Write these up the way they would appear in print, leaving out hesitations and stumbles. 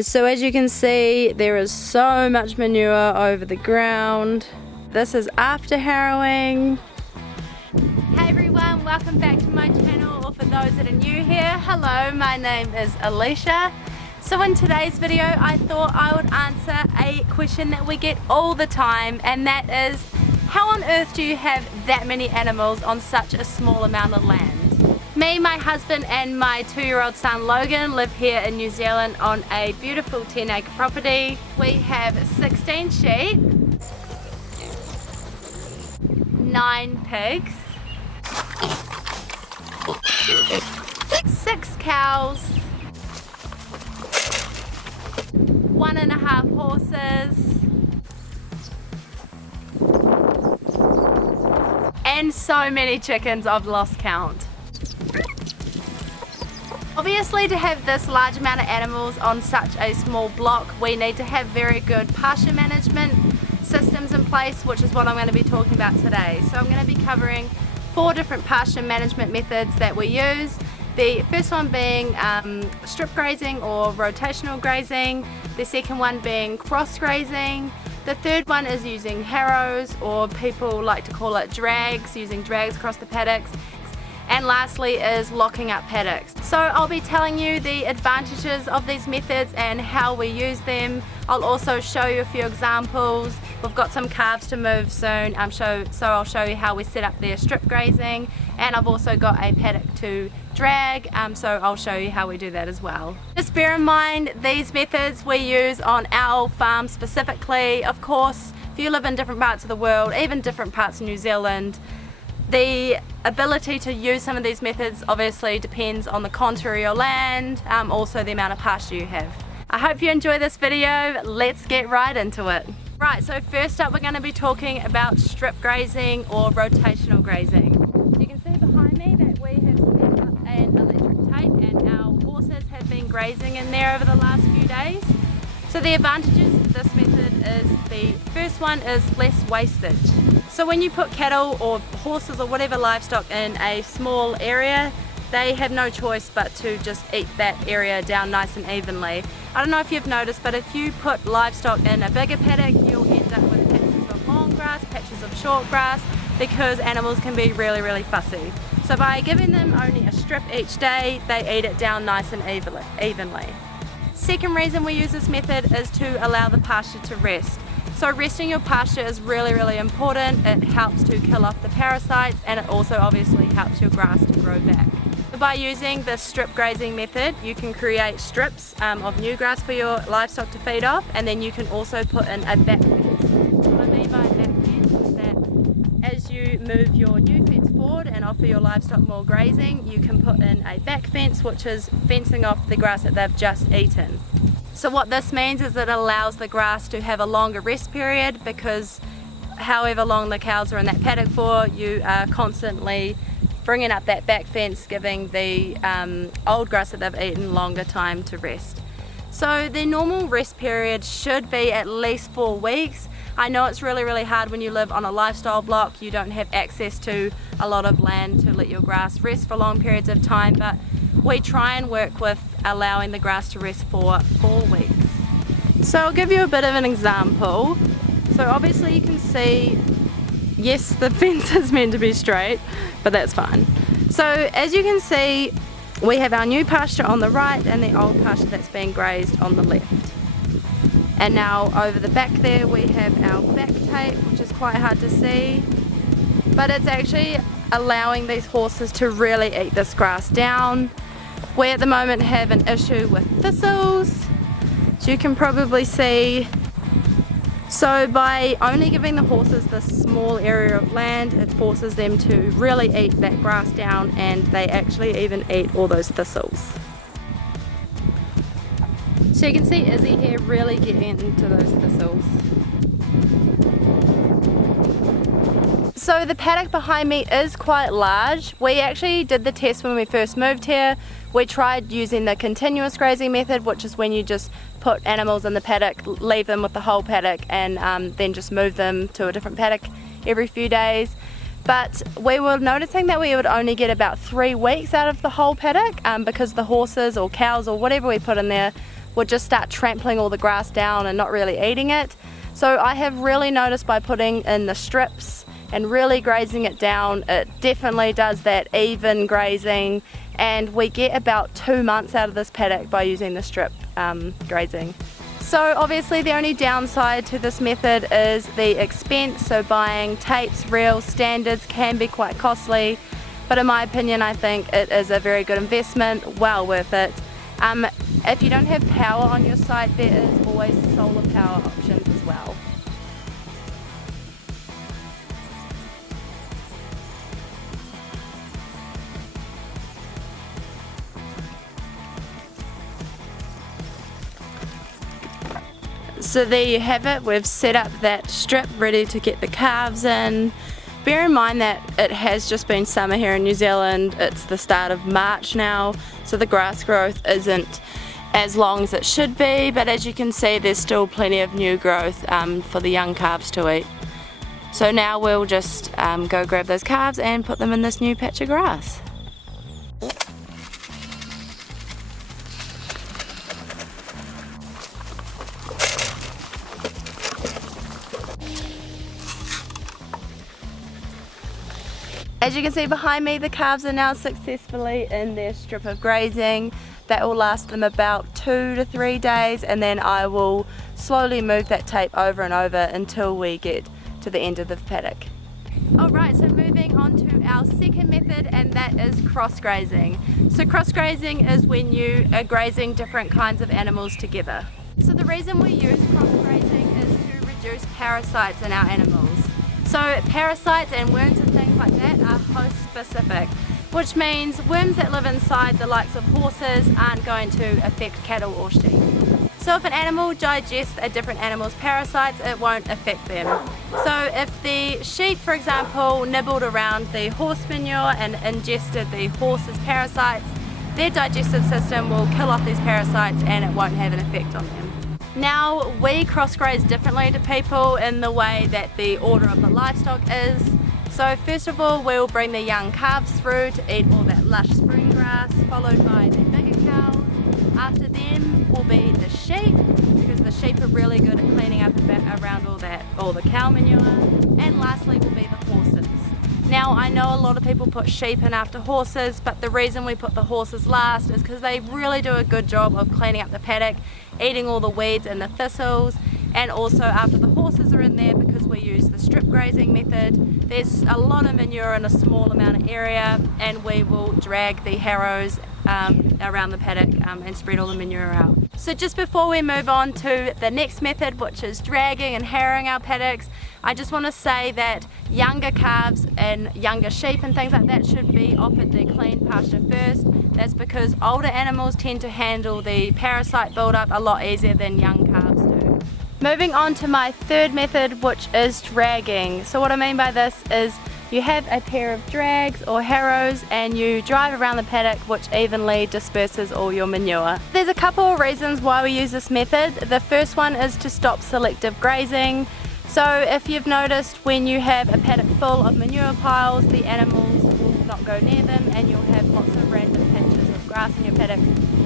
So as you can see, there is so much manure over the ground. This is after harrowing. Hey everyone, welcome back to my channel, or for those that are new here, hello, my name is Alicia. So in today's video, I thought I would answer a question that we get all the time, and that is, how on earth do you have that many animals on such a small amount of land? Me, my husband and my 2-year-old son Logan live here in New Zealand on a beautiful 10-acre property. We have 16 sheep, 9 pigs, 6 cows, 1.5 horses, and so many chickens I've lost count. Obviously, to have this large amount of animals on such a small block, we need to have very good pasture management systems in place, which is what I'm going to be talking about today. So I'm going to be covering 4 different pasture management methods that we use. The first one being strip grazing or rotational grazing, the second one being cross grazing, the third one is using harrows, or people like to call it drags, using drags across the paddocks, and lastly is locking up paddocks. So I'll be telling you the advantages of these methods and how we use them. I'll also show you a few examples. We've got some calves to move soon, so I'll show you how we set up their strip grazing, and I've also got a paddock to drag, so I'll show you how we do that as well. Just bear in mind, these methods we use on our farm specifically. Of course, if you live in different parts of the world, even different parts of New Zealand, the ability to use some of these methods obviously depends on the contour of your land, also the amount of pasture you have. I hope you enjoy this video. Let's get right into it. Right, so first up we're going to be talking about strip grazing or rotational grazing. So you can see behind me that we have set up an electric tape, and our horses have been grazing in there over the last few days. So the advantages of this method is, the first one is less wastage. So when you put cattle or horses or whatever livestock in a small area, they have no choice but to just eat that area down nice and evenly. I don't know if you've noticed, but if you put livestock in a bigger paddock, you'll end up with patches of long grass, patches of short grass, because animals can be really fussy. So by giving them only a strip each day, they eat it down nice and evenly. Second reason we use this method is to allow the pasture to rest. So resting your pasture is really important. It helps to kill off the parasites, and it also obviously helps your grass to grow back. So by using the strip grazing method, you can create strips of new grass for your livestock to feed off, and then you can also put in a back fence. What I mean by a back fence is that as you move your new fence forward and offer your livestock more grazing, you can put in a back fence, which is fencing off the grass that they've just eaten. So what this means is it allows the grass to have a longer rest period, because however long the cows are in that paddock for, you are constantly bringing up that back fence, giving the old grass that they've eaten longer time to rest. So the normal rest period should be at least 4 weeks. I know it's really hard when you live on a lifestyle block. You don't have access to a lot of land to let your grass rest for long periods of time, but we try and work with allowing the grass to rest for 4 weeks. So I'll give you a bit of an example. So obviously you can see, yes, the fence is meant to be straight, but that's fine. So as you can see, we have our new pasture on the right and the old pasture that's being grazed on the left. And now over the back there we have our back tape, which is quite hard to see, but it's actually allowing these horses to really eat this grass down. We at the moment have an issue with thistles, as you can probably see. So by only giving the horses this small area of land, it forces them to really eat that grass down, and they actually even eat all those thistles. So you can see Izzy here really getting into those thistles. So the paddock behind me is quite large. We actually did the test when we first moved here. We tried using the continuous grazing method, which is when you just put animals in the paddock, leave them with the whole paddock, and then just move them to a different paddock every few days. But we were noticing that we would only get about 3 weeks out of the whole paddock because the horses or cows or whatever we put in there would just start trampling all the grass down and not really eating it. So I have really noticed by putting in the strips and really grazing it down, it definitely does that even grazing, and we get about 2 months out of this paddock by using the strip grazing. So obviously the only downside to this method is the expense, so buying tapes, reels, standards can be quite costly, but in my opinion I think it is a very good investment, well worth it. If you don't have power on your site, there is always solar power options as well. So there you have it, we've set up that strip ready to get the calves in. Bear in mind that it has just been summer here in New Zealand, it's the start of March now, so the grass growth isn't as long as it should be, but as you can see there's still plenty of new growth for the young calves to eat. So now we'll just go grab those calves and put them in this new patch of grass. As you can see behind me, the calves are now successfully in their strip of grazing. That will last them about 2 to 3 days, and then I will slowly move that tape over and over until we get to the end of the paddock. Alright, so moving on to our second method, and that is cross grazing. So cross grazing is when you are grazing different kinds of animals together. So the reason we use cross grazing is to reduce parasites in our animals. So parasites and worms and things like that are host specific, which means worms that live inside the likes of horses aren't going to affect cattle or sheep. So if an animal digests a different animal's parasites, it won't affect them. So if the sheep, for example, nibbled around the horse manure and ingested the horse's parasites, their digestive system will kill off these parasites and it won't have an effect on them. Now, we cross graze differently to people in the way that the order of the livestock is. So first of all, we'll bring the young calves through to eat all that lush spring grass, followed by the bigger cows. After them will be the sheep, because the sheep are really good at cleaning up around all the cow manure. And lastly will be the horses. Now, I know a lot of people put sheep in after horses, but the reason we put the horses last is because they really do a good job of cleaning up the paddock, eating all the weeds and the thistles, and also after the horses are in there, because we use the strip grazing method, there's a lot of manure in a small amount of area, and we will drag the harrows around the paddock and spread all the manure out. So just before we move on to the next method, which is dragging and harrowing our paddocks, I just want to say that younger calves and younger sheep and things like that should be offered the clean pasture first. That's because older animals tend to handle the parasite buildup a lot easier than young calves do. Moving on to my third method, which is dragging. So what I mean by this is you have a pair of drags or harrows and you drive around the paddock, which evenly disperses all your manure. There's a couple of reasons why we use this method. The first one is to stop selective grazing. So if you've noticed, when you have a paddock full of manure piles, the animals will not go near them and you'll have lots of random patches of grass in your paddock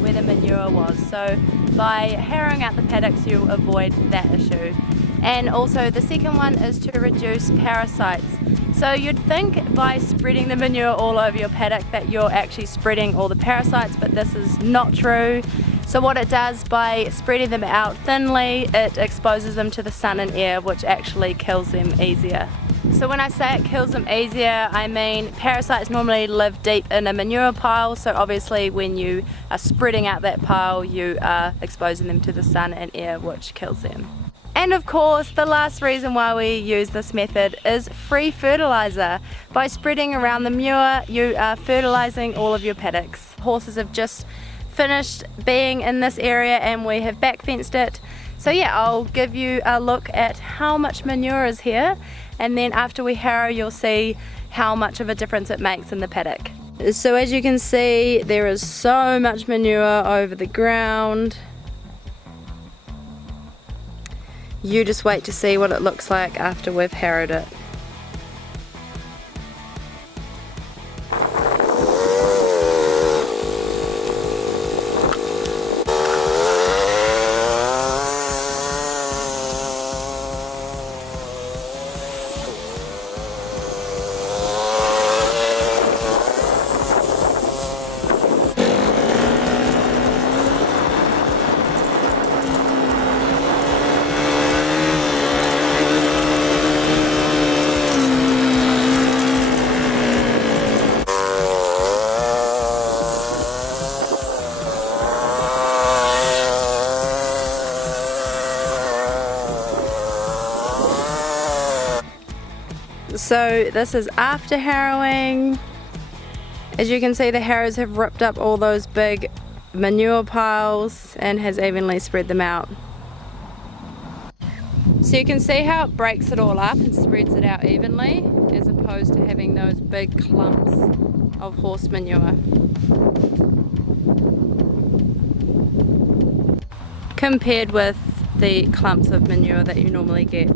where the manure was. So by harrowing out the paddocks, you'll avoid that issue. And also the second one is to reduce parasites. So you'd think by spreading the manure all over your paddock that you're actually spreading all the parasites, but this is not true. So what it does, by spreading them out thinly, it exposes them to the sun and air, which actually kills them easier. So when I say it kills them easier, I mean parasites normally live deep in a manure pile, so obviously when you are spreading out that pile, you are exposing them to the sun and air, which kills them. And of course, the last reason why we use this method is free fertilizer. By spreading around the manure, you are fertilizing all of your paddocks. Horses have just finished being in this area and we have back fenced it. So yeah, I'll give you a look at how much manure is here, and then after we harrow, you'll see how much of a difference it makes in the paddock. So as you can see, there is so much manure over the ground. You just wait to see what it looks like after we've harrowed it. So this is after harrowing. As you can see, the harrows have ripped up all those big manure piles and has evenly spread them out. So you can see how it breaks it all up and spreads it out evenly, as opposed to having those big clumps of horse manure. Compared with the clumps of manure that you normally get.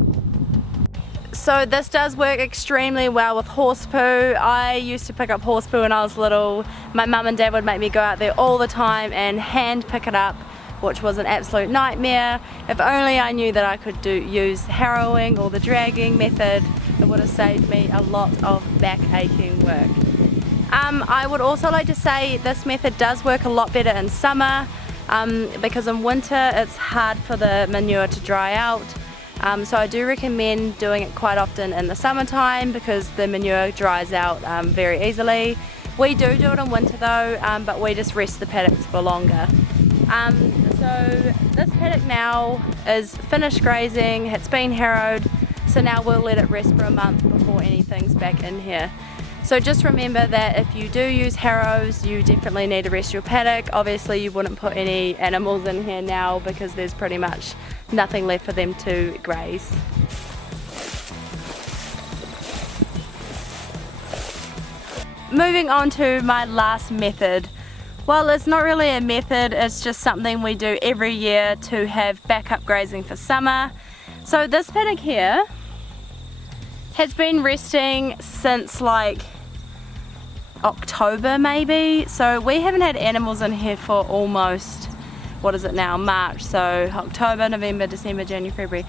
So this does work extremely well with horse poo. I used to pick up horse poo when I was little. My mum and dad would make me go out there all the time and hand pick it up, which was an absolute nightmare. If only I knew that I could use harrowing or the dragging method, it would have saved me a lot of back aching work. I would also like to say this method does work a lot better in summer, because in winter it's hard for the manure to dry out. So I do recommend doing it quite often in the summertime because the manure dries out very easily. We do it in winter though, but we just rest the paddocks for longer. So this paddock now is finished grazing, it's been harrowed, so now we'll let it rest for a month before anything's back in here. So just remember that if you do use harrows, you definitely need to rest your paddock. Obviously you wouldn't put any animals in here now because there's pretty much nothing left for them to graze. Moving on to my last method. Well, it's not really a method, it's just something we do every year to have backup grazing for summer. So this paddock here has been resting since like October maybe, so we haven't had animals in here for almost, what is it now, March, so October, November, December, January, February,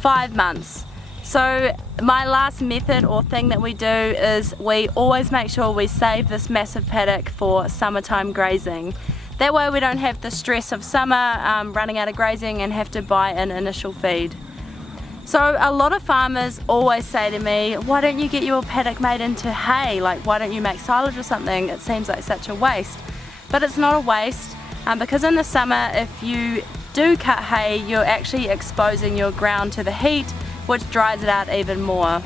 5 months. So my last method or thing that we do is we always make sure we save this massive paddock for summertime grazing. That way we don't have the stress of summer, running out of grazing and have to buy an initial feed. So a lot of farmers always say to me, why don't you get your paddock made into hay? Like, why don't you make silage or something? It seems like such a waste. But it's not a waste, because in the summer, if you do cut hay, you're actually exposing your ground to the heat, which dries it out even more.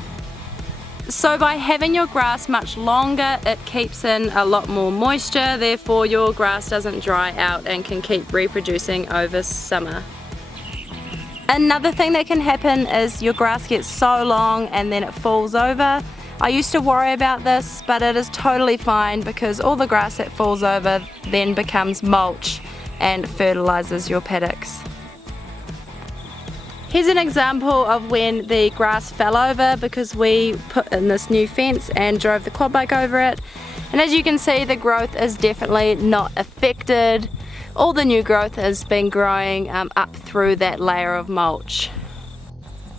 So by having your grass much longer, it keeps in a lot more moisture, therefore your grass doesn't dry out and can keep reproducing over summer. Another thing that can happen is your grass gets so long and then it falls over. I used to worry about this, but it is totally fine because all the grass that falls over then becomes mulch and fertilizes your paddocks. Here's an example of when the grass fell over because we put in this new fence and drove the quad bike over it. And as you can see, the growth is definitely not affected. All the new growth has been growing up through that layer of mulch.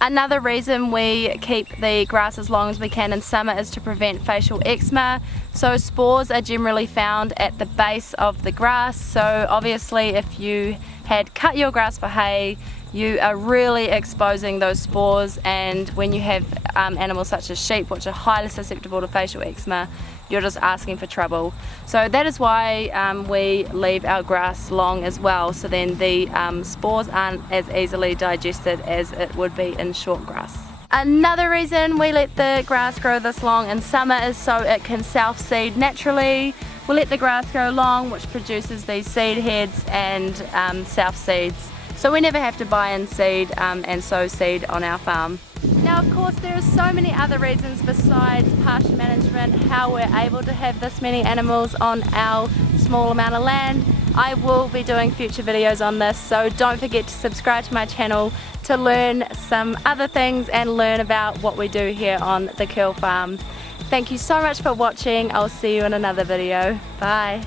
Another reason we keep the grass as long as we can in summer is to prevent facial eczema. So spores are generally found at the base of the grass, so obviously if you had cut your grass for hay, you are really exposing those spores, and when you have animals such as sheep, which are highly susceptible to facial eczema, you're just asking for trouble. So that is why we leave our grass long as well, so then the spores aren't as easily digested as it would be in short grass. Another reason we let the grass grow this long in summer is so it can self-seed naturally. We let the grass grow long, which produces these seed heads and self-seeds. So we never have to buy in seed and sow seed on our farm. Now of course there are so many other reasons besides pasture management how we're able to have this many animals on our small amount of land. I will be doing future videos on this, so don't forget to subscribe to my channel to learn some other things and learn about what we do here on the Curl Farm. Thank you so much for watching. I'll see you in another video. Bye.